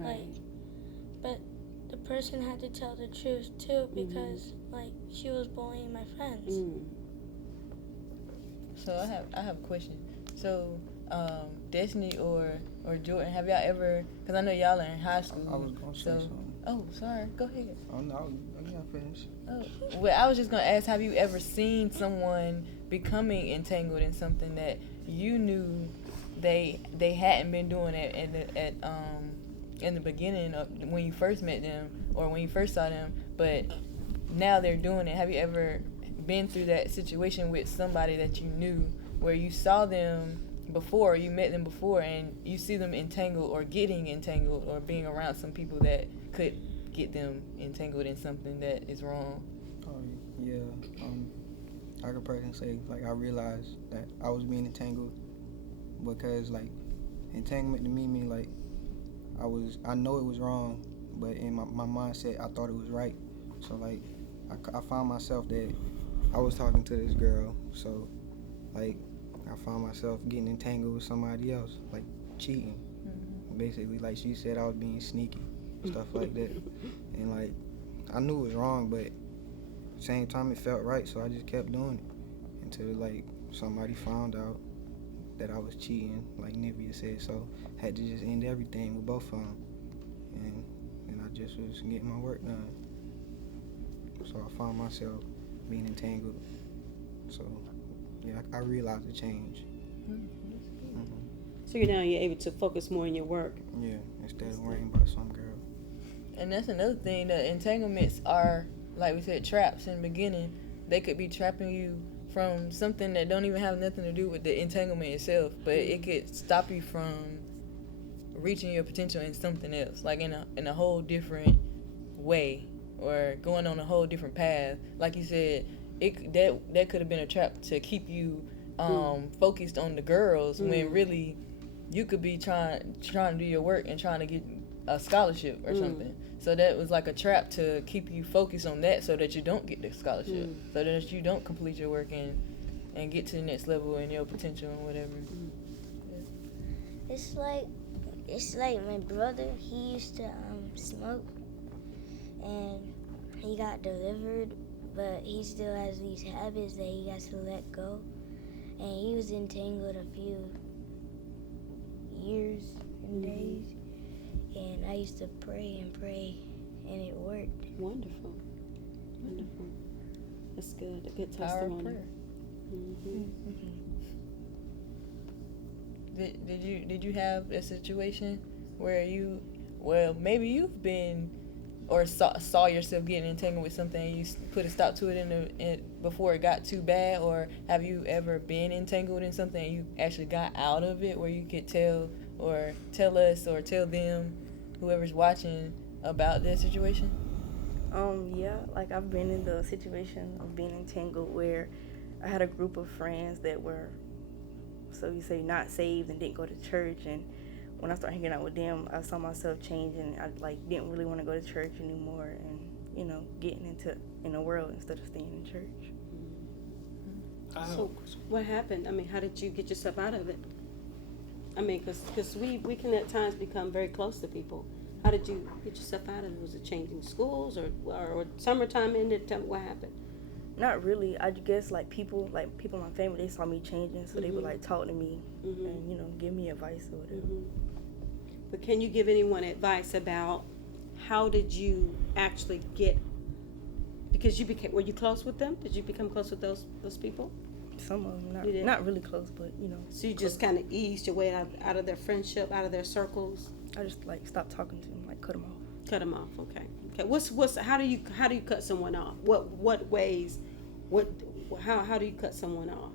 Like, but the person had to tell the truth too because like she was bullying my friends. So I have a question. So Destiny or Jordan, have y'all ever? Because I know y'all are in high school. I was gonna say something. Oh, sorry. Go ahead. Oh no, I gotta finish. Oh, well, I was just gonna ask: have you ever seen someone becoming entangled in something that you knew they hadn't been doing it in the beginning of when you first met them or when you first saw them, but now they're doing it? Have you ever been through that situation with somebody that you knew where you saw them before, you met them before, and you see them entangled or getting entangled or being around some people that could get them entangled in something that is wrong? Oh yeah. I could personally say like I realized that I was being entangled because like entanglement to me mean like I know it was wrong, but in my mindset I thought it was right. So like I found myself that I was talking to this girl, so like I found myself getting entangled with somebody else, like cheating. Basically, like she said, I was being sneaky, stuff like that. And like I knew it was wrong, but at the same time it felt right, so I just kept doing it until like somebody found out that I was cheating, like Nevaeh said. So I had to just end everything with both of them, and I just was getting my work done. So I found myself being entangled. So yeah, I realized the change. So you're able to focus more on your work. Yeah, instead of worrying about some girl. And that's another thing. The entanglements are, like we said, traps in the beginning. They could be trapping you from something that don't even have nothing to do with the entanglement itself, but it could stop you from reaching your potential in something else, like in a whole different way, or going on a whole different path. Like you said, that could have been a trap to keep you focused on the girls when really you could be trying to do your work and trying to get a scholarship or something. So that was like a trap to keep you focused on that, so that you don't get the scholarship, so that you don't complete your work and get to the next level in your potential and whatever. It's like my brother. He used to smoke, and he got delivered, but he still has these habits that he has to let go. And he was entangled a few years and days, and I used to pray, and it worked. Wonderful. That's good. A good Power of testimony. prayer. Did you have a situation where maybe you've been or saw yourself getting entangled with something and you put a stop to it before it got too bad? Or have you ever been entangled in something and you actually got out of it, where you could tell us or tell them, whoever's watching, about that situation? Yeah, like I've been in the situation of being entangled where I had a group of friends that were, so you say, not saved and didn't go to church, and when I started hanging out with them, I saw myself changing. I didn't really want to go to church anymore, and getting in the world instead of staying in church. So what happened? I mean, how did you get yourself out of it? I mean, because we can at times become very close to people. How did you get yourself out of it? Was it changing schools or summertime ended? Tell me what happened. Not really. I guess people in my family, they saw me changing, so they would talk to me and give me advice or whatever. But can you give anyone advice about how did you actually get? Because were you close with them? Did you become close with those people? Some of them, not really close, but So you just kind of eased your way out of their friendship, out of their circles. I just stopped talking to them, cut them off. Cut them off. Okay. How do you cut someone off? What ways? How do you cut someone off?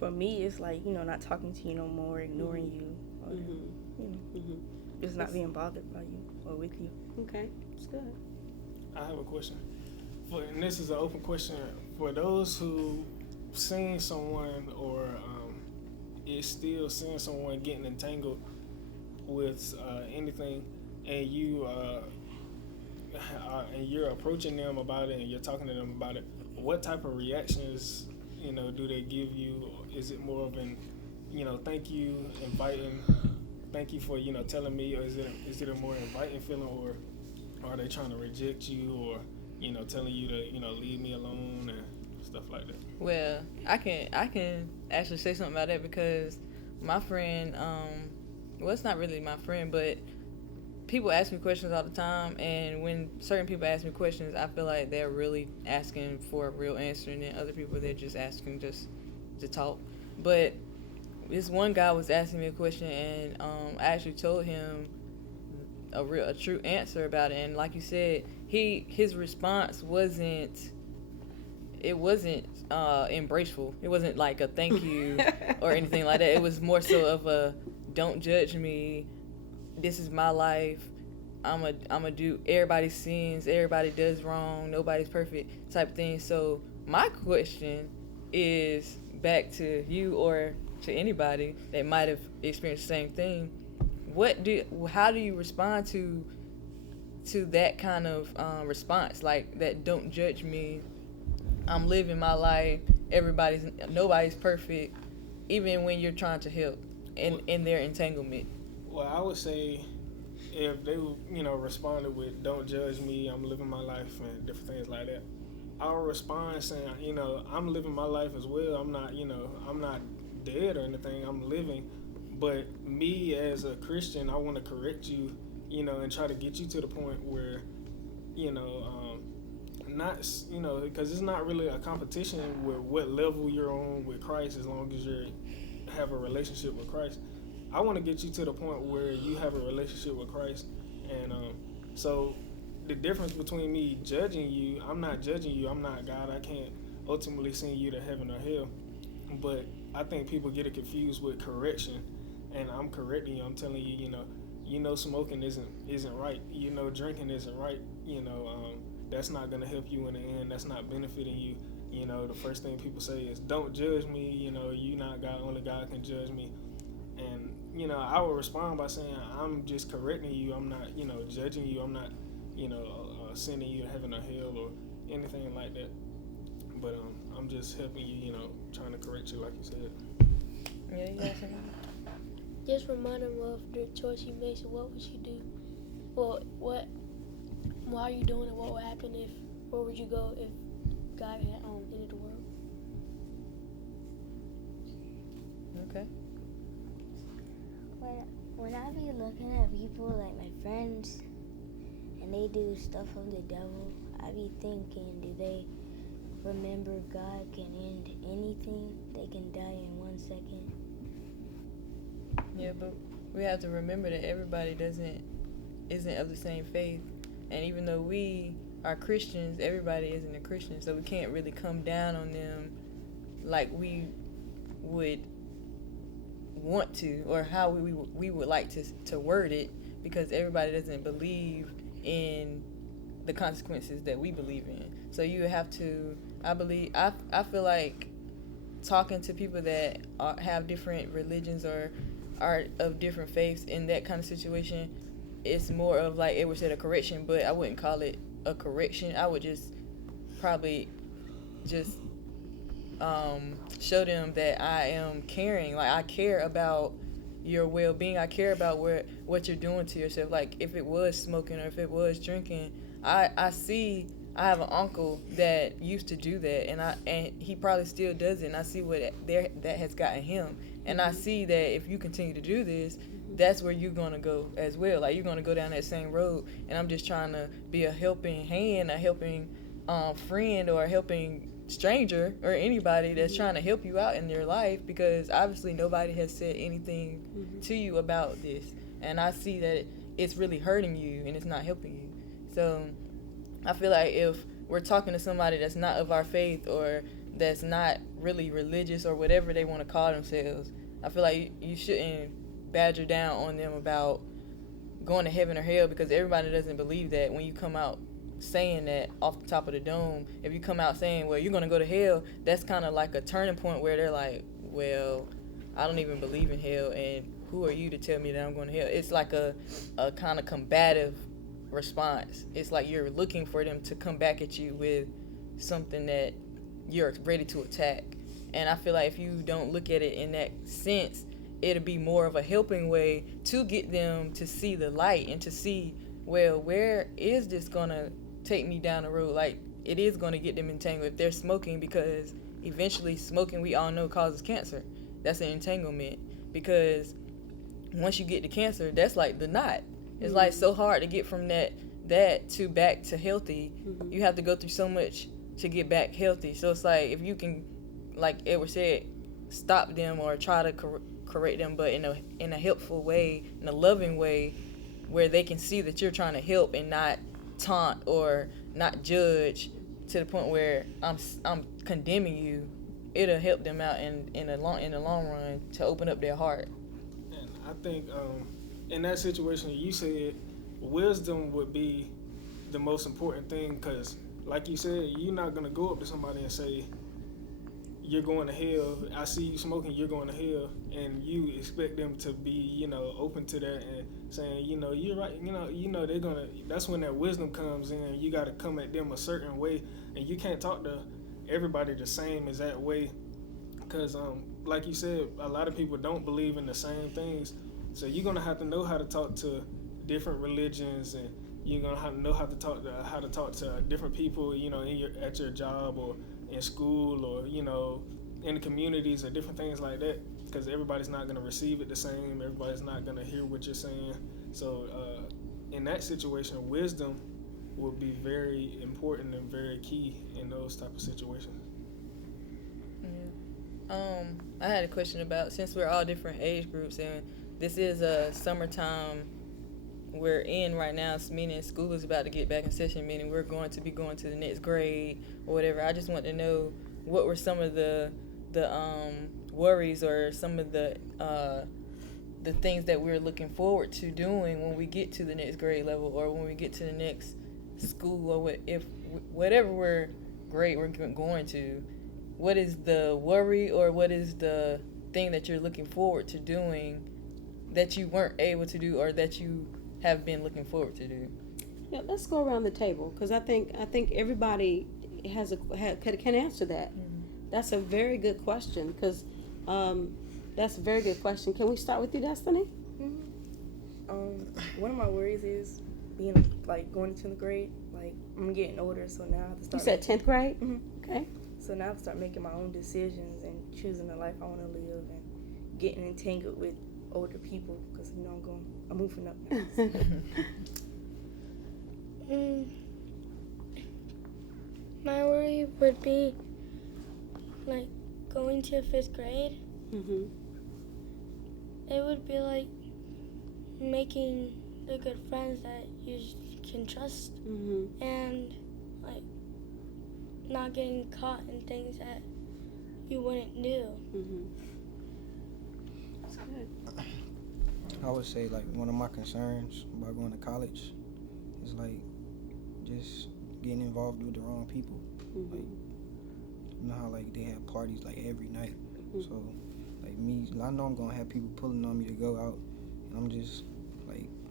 For me, it's not talking to you no more, ignoring you, or just not being bothered by you or with you. Okay, that's good. I have a question, and this is an open question for those who seen someone or is still seeing someone getting entangled with anything, and you're approaching them about it and you're talking to them about it. What type of reactions do they give you? Is it more of an thank you, inviting thank you for, telling me, or is it a more inviting feeling, or are they trying to reject you, or, telling you to, leave me alone and stuff like that? Well, I can actually say something about that because my friend, well, it's not really my friend, but people ask me questions all the time, and when certain people ask me questions, I feel like they're really asking for a real answer, and then other people, they're just asking just to talk. But this one guy was asking me a question, and I actually told him a true answer about it. And like you said, his response wasn't embraceful. It wasn't like a thank you or anything like that. It was more so of a don't judge me. This is my life. I'm a do. Everybody sins. Everybody does wrong. Nobody's perfect type thing. So my question is back to you or to anybody that might have experienced the same thing. How do you respond to that kind of response, like that? Don't judge me. I'm living my life. Nobody's perfect, even when you're trying to help in their entanglement. Well, I would say if they, responded with "Don't judge me, I'm living my life" and different things like that, I would respond saying, I'm living my life as well. I'm not dead or anything. I'm living, but me as a Christian, I want to correct you, and try to get you to the point where, not, because it's not really a competition with what level you're on with Christ, as long as you have a relationship with Christ. I want to get you to the point where you have a relationship with Christ, and so the difference between me judging you, I'm not judging you. I'm not God. I can't ultimately send you to heaven or hell. But I think people get it confused with correction, and I'm correcting you. I'm telling you, smoking isn't right. Drinking isn't right. That's not gonna help you in the end. That's not benefiting you. The first thing people say is, "Don't judge me." You not God. Only God can judge me. And I would respond by saying, "I'm just correcting you. I'm not, judging you. I'm not, sending you to heaven or hell or anything like that. But I'm just helping you, trying to correct you, like you said." Yeah, you got something? Just remind him of the choice you made. So what would you do? Well, why are you doing it? What would happen where would you go if God had ended the world? Okay. When I be looking at people like my friends and they do stuff of the devil, I be thinking, do they remember God can end anything? They can die in 1 second. Yeah, but we have to remember that everybody isn't of the same faith, and even though we are Christians, everybody isn't a Christian, so we can't really come down on them like we would want to, or how we would like to word it, because everybody doesn't believe in the consequences that we believe in. So you have to, I feel like talking to people that have different religions or are of different faiths in that kind of situation, it's more of like Edward said, a correction, but I wouldn't call it a correction. I would probably just show them that I am caring. Like, I care about your well-being. I care about what you're doing to yourself. Like, if it was smoking or if it was drinking, I have an uncle that used to do that, and he probably still does it, and I see that has gotten him. And I see that if you continue to do this, that's where you're going to go as well. Like, you're going to go down that same road, and I'm just trying to be a helping hand, a helping friend, or a helping stranger, or anybody that's trying to help you out in your life, because obviously nobody has said anything to you about this, and I see that it's really hurting you and it's not helping you. So I feel like if we're talking to somebody that's not of our faith, or that's not really religious, or whatever they want to call themselves, I feel like you shouldn't badger down on them about going to heaven or hell, because everybody doesn't believe that. When you come out saying that off the top of the dome, if you come out saying, well, you're going to go to hell, that's kind of like a turning point where they're like, well, I don't even believe in hell, and who are you to tell me that I'm going to hell? It's like a kind of combative response. It's like you're looking for them to come back at you with something that you're ready to attack. And I feel like if you don't look at it in that sense, it'll be more of a helping way to get them to see the light and to see, well, where is this gonna take me down the road? Like, it is gonna get them entangled if they're smoking, because eventually smoking, we all know, causes cancer. That's an entanglement, because once you get to cancer, that's like the knot. It's like so hard to get from that to back to healthy. You have to go through so much to get back healthy. So it's like, if you can, like Edward said, stop them or try to correct them, but in a helpful way, in a loving way, where they can see that you're trying to help and not taunt or not judge to the point where I'm condemning you. It'll help them out in the long run to open up their heart. And I think in that situation, you said wisdom would be the most important thing, because like you said, you're not going to go up to somebody and say, you're going to hell, I see you smoking, you're going to hell, and you expect them to be, open to that and saying, you're right, they're going to, that's when that wisdom comes in. You got to come at them a certain way, and you can't talk to everybody the same exact way, because like you said, a lot of people don't believe in the same things, so you're going to have to know how to talk to different religions, and you're going to have to know how to talk to different people, at your job or in school, or in the communities, or different things like that, because everybody's not going to receive it the same. Everybody's not going to hear what you're saying. So in that situation, wisdom will be very important and very key in those type of situations. I had a question about, since we're all different age groups and this is a summertime we're in right now, meaning school is about to get back in session, meaning we're going to be going to the next grade or whatever. I just want to know, what were some of the worries or some of the things that we're looking forward to doing when we get to the next grade level, or when we get to the next school, or whatever grade we're going to. What is the worry, or what is the thing that you're looking forward to doing that you weren't able to do, or that you have been looking forward to do? Yeah, let's go around the table, because I think everybody can answer that. That's a very good question, because that's a very good question. Can we start with you, Destiny? One of my worries is being going into the grade. Like, I'm getting older, so now I have to start. You said 10th grade? Okay. So now I have to start making my own decisions and choosing the life I want to live, and getting entangled with older people, because I'm moving up now. My worry would be going to 5th grade. It would be like making the good friends that you can trust, and not getting caught in things that you wouldn't do. That's good. I would say one of my concerns about going to college is just getting involved with the wrong people. You know how they have parties every night. So me, I know I'm gonna have people pulling on me to go out, and I'm just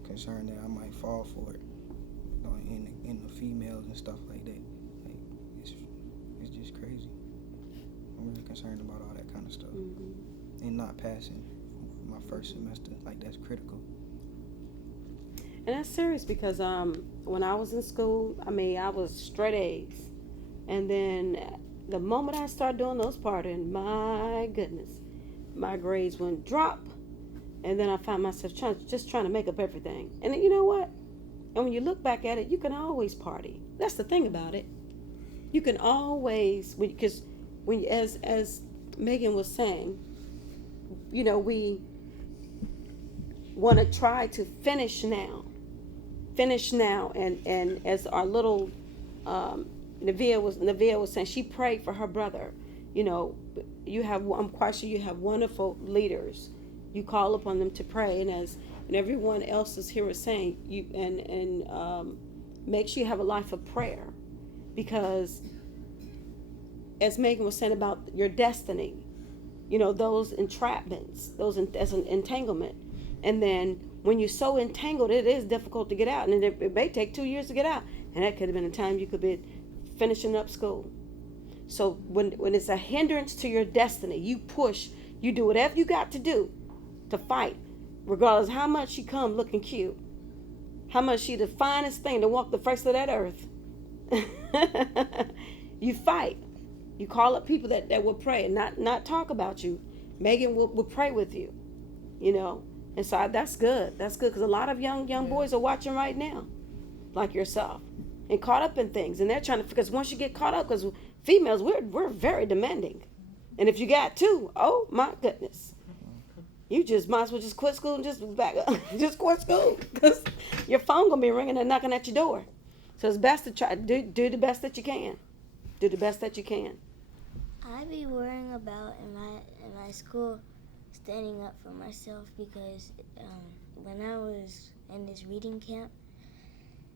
concerned that I might fall for it. In the females and stuff like that. It's just crazy. I'm really concerned about all that kind of stuff. And not passing my first semester, that's critical. And that's serious, because when I was in school, I was straight A's. And then the moment I started doing those partying, my goodness, my grades went drop. And then I found myself trying to make up everything. And you know what? And when you look back at it, you can always party. That's the thing about it. You can always, because as Megan was saying, we want to try to finish now, and as our little Nevaeh was saying, she prayed for her brother. I'm quite sure you have wonderful leaders. You call upon them to pray, and everyone else is here was saying, make sure you have a life of prayer, because as Megan was saying about your destiny, those entrapments, as an entanglement, and then when you're so entangled, it is difficult to get out, and it may take 2 years to get out, and that could have been a time you could be finishing up school. So when it's a hindrance to your destiny, you push, you do whatever you got to do to fight, regardless how much she come looking cute, how much she the finest thing to walk the face of that earth. You fight. You call up people that will pray, not talk about you. Megan will pray with you, you know. And so that's good. That's good because a lot of young boys are watching right now, like yourself, and caught up in things, and they're trying to. Because once you get caught up, because females we're very demanding, and if you got two, oh my goodness, you just might as well just quit school and just back up, just quit school because your phone gonna be ringing and knocking at your door. So it's best to try do the best that you can. Do the best that you can. I be worrying about in my school standing up for myself because when I was in this reading camp,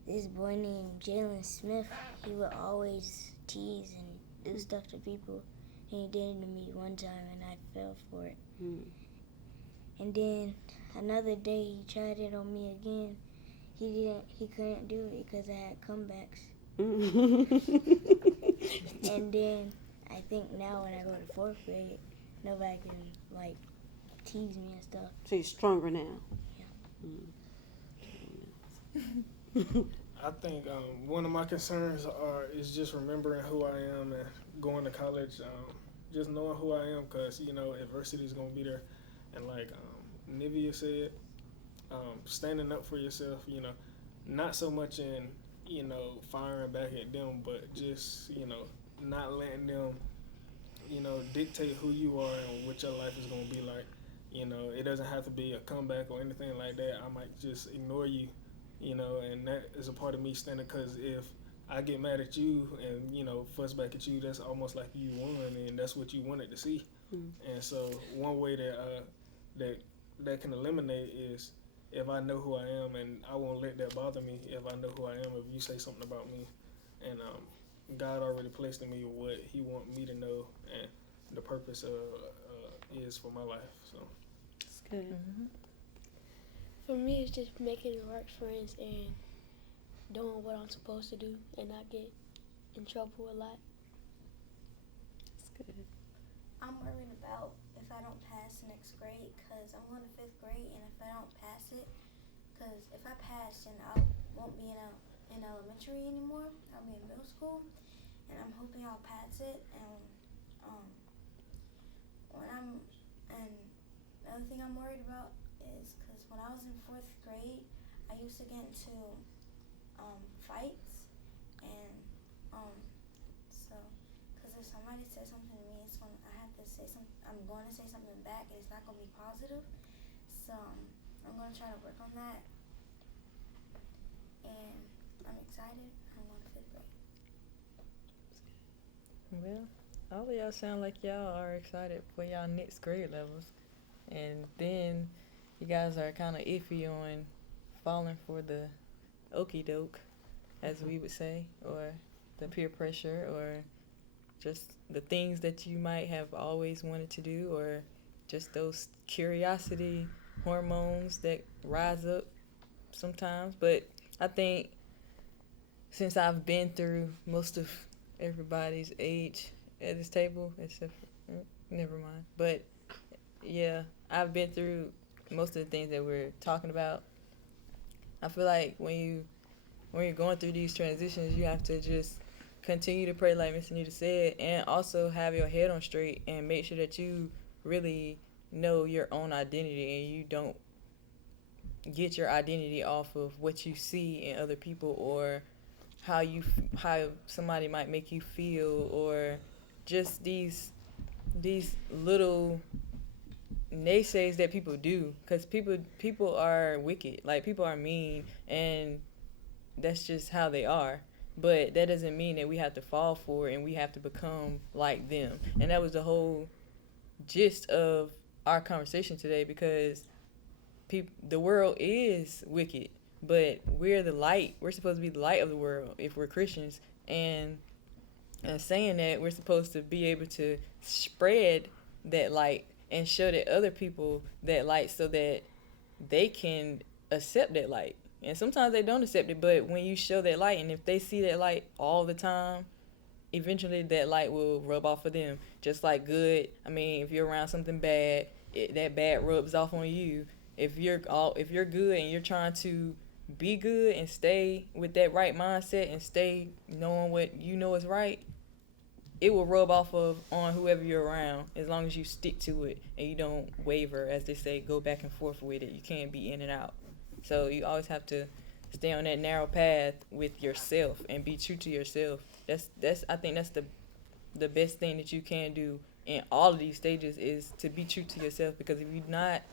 this boy named Jalen Smith, he would always tease and do stuff to people, and he did it to me one time, and I fell for it. And then another day he tried it on me again. He couldn't do it because I had comebacks. And then I think now when I go to 4th grade, nobody can like tease me and stuff. So you're stronger now. Yeah. I think one of my concerns is just remembering who I am and going to college, just knowing who I am, because adversity is gonna be there, and like Nevaeh said, standing up for yourself. Not so much in firing back at them, but just not letting them dictate who you are and what your life is gonna be like. It doesn't have to be a comeback or anything like that. I might just ignore you. And that is a part of me standing, because if I get mad at you and, fuss back at you, that's almost like you won, and that's what you wanted to see. And so one way that can eliminate is if I know who I am, and I won't let that bother me if I know who I am, if you say something about me. And God already placed in me what he want me to know and the purpose is for my life. So That's good. Mm-hmm. For me, it's just making the right friends and doing what I'm supposed to do and not get in trouble a lot. That's good. I'm worried about if I don't pass next grade, because I'm going to 5th grade, and if I don't pass it, because if I pass, then I won't be in elementary anymore. I'll be in middle school, and I'm hoping I'll pass it. And another thing I'm worried about is because when I was in 4th grade, I used to get into fights, and so because if somebody says something to me, I have to say something. I'm going to say something back, and it's not going to be positive. So I'm going to try to work on that, and I'm excited. I'm going to 5th grade. Well, all of y'all sound like y'all are excited for y'all next grade levels. And then you guys are kind of iffy on falling for the okie doke, as we would say, or the peer pressure, or just the things that you might have always wanted to do, or just those curiosity hormones that rise up sometimes. But I think since I've been through most of everybody's age at this table, except for, never mind. But yeah, I've been through most of the things that we're talking about. I feel like when you're going through these transitions, you have to just continue to pray, like Miss Anita said, and also have your head on straight and make sure that you really know your own identity and you don't get your identity off of what you see in other people, or how somebody might make you feel, or just these little naysays that people do, because people are wicked, like people are mean, and that's just how they are. But that doesn't mean that we have to fall for it and we have to become like them. And that was the whole gist of our conversation today, because the world is wicked, but we're the light. We're supposed to be the light of the world if we're Christians. And saying that, we're supposed to be able to spread that light and show that other people that light so that they can accept that light. And sometimes they don't accept it, but when you show that light, and if they see that light all the time, eventually that light will rub off of them. Just like good, if you're around something bad, that bad rubs off on you. If you're good and you're trying to be good and stay with that right mindset and stay knowing what you know is right, it will rub off on whoever you're around, as long as you stick to it and you don't waver, as they say, go back and forth with it. You can't be in and out. So you always have to stay on that narrow path with yourself and be true to yourself. I think that's the best thing that you can do in all of these stages, is to be true to yourself, because if you're not,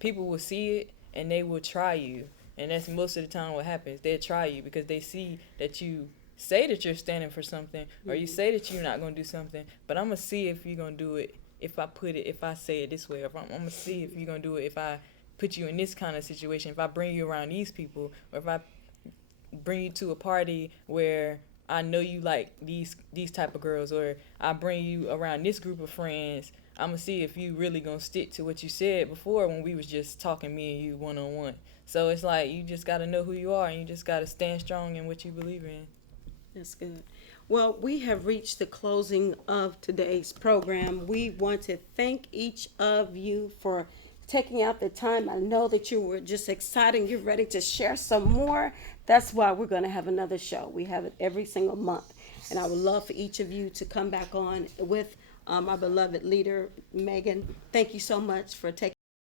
people will see it and they will try you. And that's most of the time what happens. They'll try you because they see that you say that you're standing for something, or you say that you're not going to do something, but I'm going to see if you're going to do it if I say it this way, or I'm going to see if you're going to do it if I put you in this kind of situation, if I bring you around these people, or if I bring you to a party where I know you like these type of girls, or I bring you around this group of friends. I'm going to see if you really going to stick to what you said before when we was just talking, me and you, one-on-one. So it's like, you just got to know who you are, and you just got to stand strong in what you believe in. That's good. Well, we have reached the closing of today's program. We want to thank each of you for taking out the time. I know that you were just excited. You're ready to share some more. That's why we're going to have another show. We have it every single month. And I would love for each of you to come back on with our beloved leader, Megan. Thank you so much for taking